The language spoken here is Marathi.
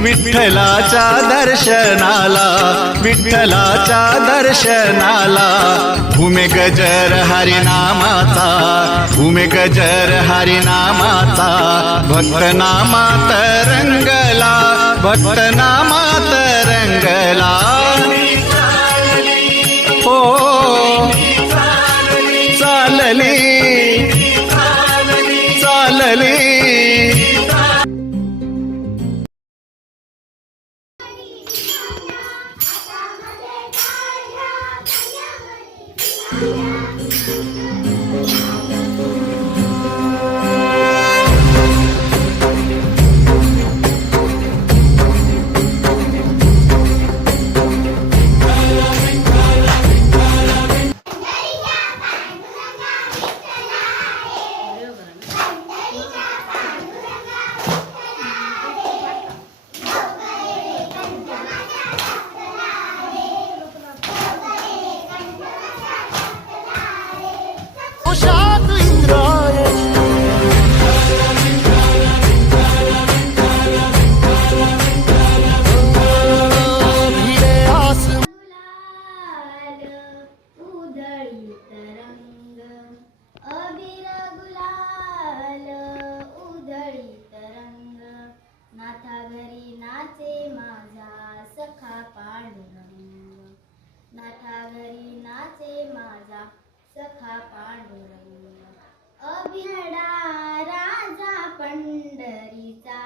विठ्ठलाच्या दर्शनाला विठ्ठलाच्या दर्शनाला. भूमे गजर हरिनामाचा भूमे गजर हरिनामाचा. भक्त नामात रंगला भक्त नामात रंगला हो चालली चालली. Yeah. ocean. सखा पांडुरंग. अभिनडा राजा पंढरीचा.